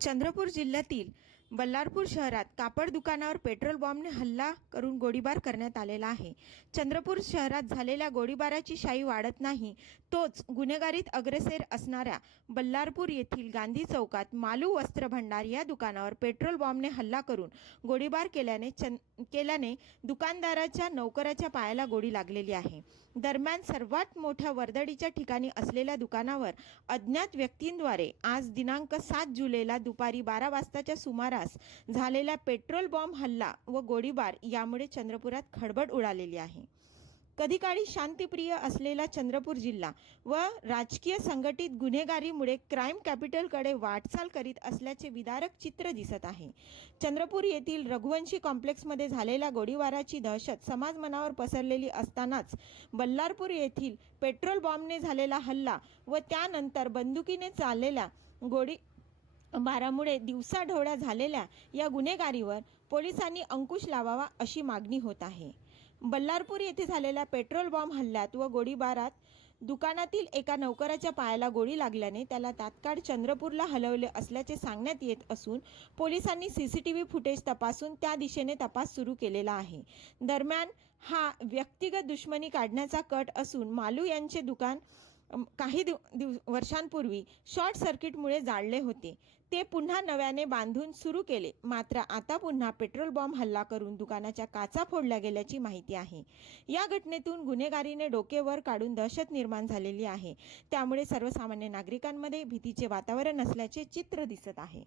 चंद्रपूर जिल्ह्यातील बल्लारपूर शहरात कापड दुकानावर पेट्रोल बॉम्बने हल्ला करून गोळीबार करण्यात आलेला आहे. चंद्रपूर शहरात झालेल्या गोळीबाराची शाई वाढत नाही तोच गुन्हेगारीत अग्रेसर असणाऱ्या बल्लारपूर येथील गांधी चौकात मालू वस्त्र भंडार या दुकानावर पेट्रोल बॉम्बने हल्ला करून गोळीबार केल्याने चं केल्याने दुकानदाराच्या नोकराच्या पायाला गोळी लागलेली आहे. दरम्यान सर्वात मोठ्या वर्दळीच्या ठिकाणी असलेल्या दुकानावर अज्ञात व्यक्तींद्वारे आज दिनांक सात जुलैला दुपारी बारा वाजताच्या सुमारास झालेला पेट्रोल बॉम्ब हल्ला व गोळीबार यामुळे चंद्रपुरात खडबड उडालेली आहे. कधी काळी शांतिप्रिय असलेला चंद्रपूर जिल्हा व राजकीय संघटित गुन्हेगारीमुळे क्राईम कॅपिटलकडे वाटचाल करीत असल्याचे विदारक चित्र दिसत आहे. चंद्रपूर येथील रघुवंशी कॉम्प्लेक्समध्ये झालेल्या गोळीबाराची दहशत समाज मनावर पसरलेली असतानाच बल्लारपूर येथील पेट्रोल बॉम्बने झालेला हल्ला व त्यानंतर बंदुकीने चाललेल्या गोळी भारामुळे दिवसाढवळ्या झालेल्या या गुन्हेगारीवर पोलिसांनी अंकुश लावावा अशी मागणी होत आहे. बल्लारपूर येथे झालेल्या पेट्रोल बॉम्ब हल्ल्यात व गोळीबारात दुकानातील एका नौकराच्या पायाला गोळी लागल्याने त्याला तात्काळ चंद्रपूरला हलवले असल्याचे सांगण्यात येत असून पोलिसांनी C C T V footage तपासून त्या दिशेने तपास सुरू केलेला आहे. दरम्यान हा व्यक्तिगत दुश्मनी काढण्याचा कट असून मालू यांचे दुकान काही दिव दिव वर्षांपूर्वी शॉर्ट सर्किटमुळे जाळले होते. ते पुन्हा नव्याने बांधून सुरू केले. मात्र आता पुन्हा पेट्रोल बॉम्ब हल्ला करून दुकानाच्या काचा फोडल्या गेल्याची माहिती आहे. या घटनेतून गुन्हेगारीने डोके वर काढून दहशत निर्माण झालेली आहे. त्यामुळे सर्वसामान्य नागरिकांमध्ये भीतीचे वातावरण असल्याचे चित्र दिसत आहे.